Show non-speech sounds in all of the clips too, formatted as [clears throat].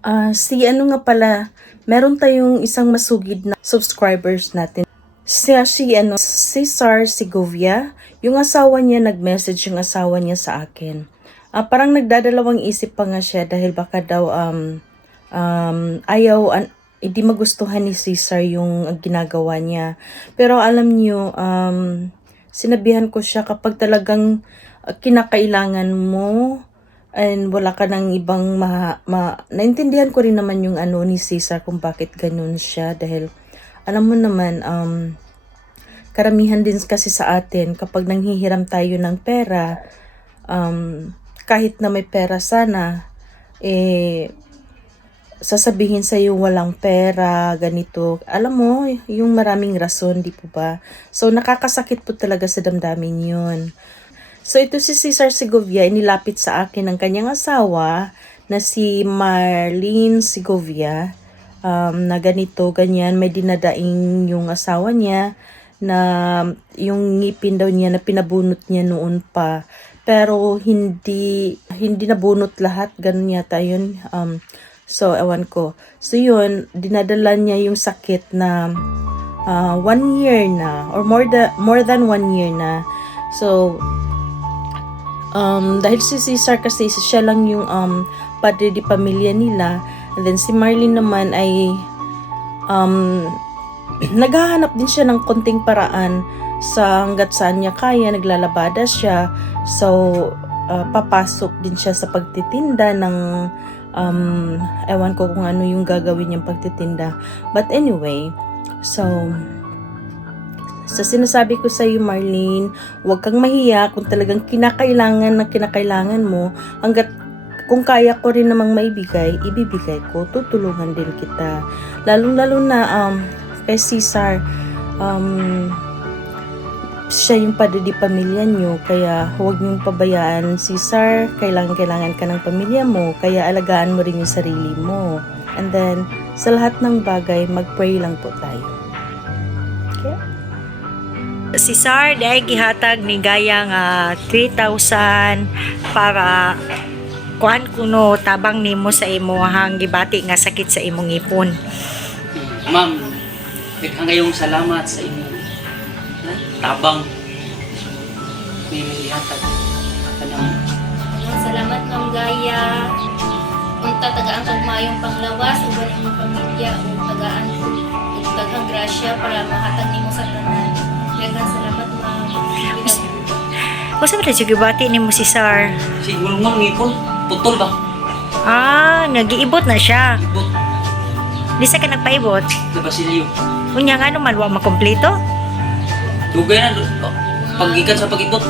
Ah, si ano nga pala, meron tayong isang masugid na subscribers natin. Siya si ano, Cesar Segovia. Yung asawa niya, nag-message yung asawa niya sa akin. Ah, parang nagdadalawang isip pa nga siya dahil baka daw um, um, ayaw, an, hindi magustuhan ni Cesar yung uh, ginagawa niya. Pero alam niyo, um, sinabihan ko siya kapag talagang uh, kinakailangan mo and wala ka ng ibang ma, ma naintindihan ko rin naman yung ano ni Cesar kung bakit ganun siya dahil alam mo naman um karamihan din kasi sa atin kapag nanghihiram tayo ng pera um kahit na may pera sana eh sasabihin sa iyo walang pera, ganito. Alam mo, yung maraming rason, di po ba? So, nakakasakit po talaga sa damdamin yun. So, ito si Cesar Segovia, inilapit sa akin ng kanyang asawa na si Marlene Segovia. Um, na ganito, ganyan, may dinadaing yung asawa niya na yung ngipin daw niya na pinabunot niya noon pa. Pero hindi hindi nabunot lahat ganun yata yun. Um, so ewan ko. So yun dinadala niya yung sakit na uh, one year na or more, than more than one year na. So um, dahil si Cesar kasi siya lang yung um, padre di pamilya nila and then si Marlene naman ay um, [clears throat] naghahanap din siya ng konting paraan sa hanggat saan niya kaya, naglalabada siya. So, uh, papasok din siya sa pagtitinda ng um, ewan ko kung ano yung gagawin niyang pagtitinda. But anyway, so, sa sinasabi ko sa iyo, Marlene, huwag kang mahiya kung talagang kinakailangan na kinakailangan mo hanggat kung kaya ko rin namang maibigay, ibibigay ko, tutulungan din kita. Lalong-lalo na um, kay Cesar, um, siya yung padidi pamilya nyo, kaya huwag niyong pabayaan. Cesar, kailangan-kailangan ka ng pamilya mo, kaya alagaan mo rin yung sarili mo. And then, sa lahat ng bagay, mag-pray lang po tayo. Si Sar dahil gihatag ni Gaya nga 3,000 para kuan kuno tabang nimo sa imo hang gibati nga sakit sa imong ipon. Ma'am, daghang kayong salamat sa inyong ha, tabang. May. Kanang Salamat Ma'am Gaya. Unta tagaan kag mayong panglawas ug wala imong pamilya ug tagaan ug daghang grasya para mahatag nimo sa tanan. Daghang salamat Ma'am. Pinag- [laughs] Usa ba na gibati nimo si Sar? siguro ma'am ngipon, putol ba? Ah, nagiibot na siya. Ibot, Di sa ka nagpaibot. na basilyo. Unya nga naman wa makompleto. Dugay na, oh, pag ikan sa pag-ibot,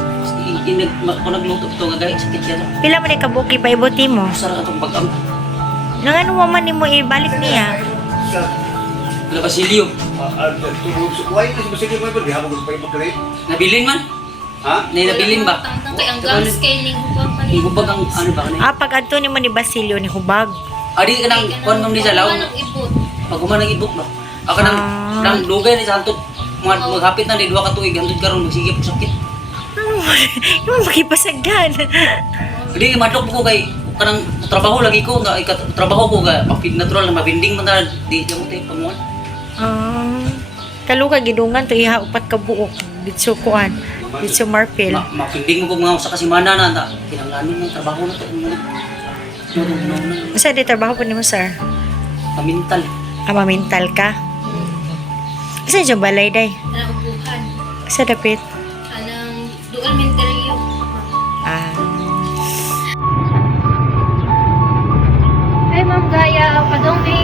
inag, kung nagluto ito nga gaya, sakit yan. Pila man ni kabuki paibot nimo? Sarang atong pag-am. Nang ano mo man nimo ibalik niya? Na basilyo. Ah, tungkol sa kuwai kasi masige mo iba, di habang gusto pa rin. Nabilin man? Ha? Nay nabilin ba? Tangtang kay ang gums kay ning hubag pa ko ba ang ano ba kanay? Ah, pag adto nimo ni Basilio ni hubag. Adi ka nang kuan ma'am di sa law. ibot. Pag kuman nang ibot ba? Ako nang Ah. nang lugay ni sa antot mga maghapit na ni duha ka tuig antod karon magsige pag sakit. Yung makipasagdan. Hindi matok ko kay kanang trabaho lagi ko nga ikat trabaho ko ga pag natural na mabinding man na di jamo tay pamuan. Ah, kalo ka gidungan to iha upat ka buok ditso kuan ditso Marfil. Ma mapinding mo ko mga sa kasimana na ta kinanglanon ng trabaho na to. Usa di trabaho po nimo sir? Kamintal. Ama mental ka. Isa dyan balay day. Anang upuhan. Sa dapit. Anang dual mentalyo. Ah. Ay Ma'am Gaya, padong may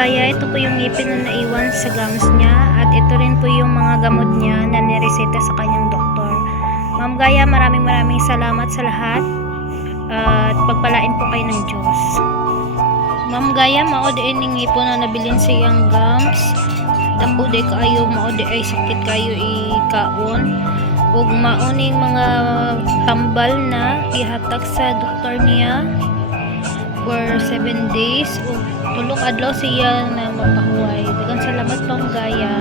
po yung ngipin na naiwan sa gums niya at ito rin po yung mga gamot niya na nireseta sa kanyang doktor. Ma'am Gaya, maraming maraming salamat sa lahat at pagpalain po kayo ng Diyos. Ma'am Gaya, mao di ning ngipon na nabilin sa iyang gums. Di kayo mao ay sakit kayo ikaon ug mauning mga tambal na ihatag sa doktor niya for 7 days ug tulong adlaw siya na mapahuway. Daghang salamat Ma'am Gaya.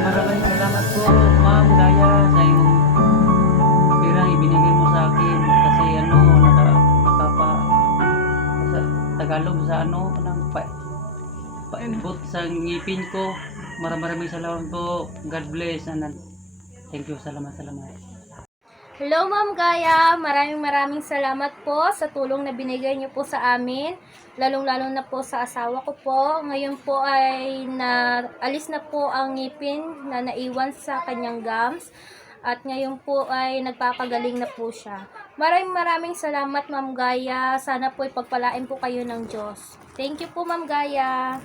Maraming salamat po, ma'am, Gaya, sa yung pirang ibinigay mo sa akin kasi ano, naka, nakapa, sa Tagalog sa ano, ng pa, painput sa ngipin ko. Maraming salamat po. God bless. Thank you. Salamat, salamat. Hello Ma'am Gaya, maraming maraming salamat po sa tulong na binigay niyo po sa amin, lalong-lalo na po sa asawa ko po. Ngayon po ay na alis na po ang ngipin na naiwan sa kanyang gums at ngayon po ay nagpapagaling na po siya. Maraming maraming salamat Ma'am Gaya. Sana po ipagpalain po kayo ng Diyos. Thank you po Ma'am Gaya.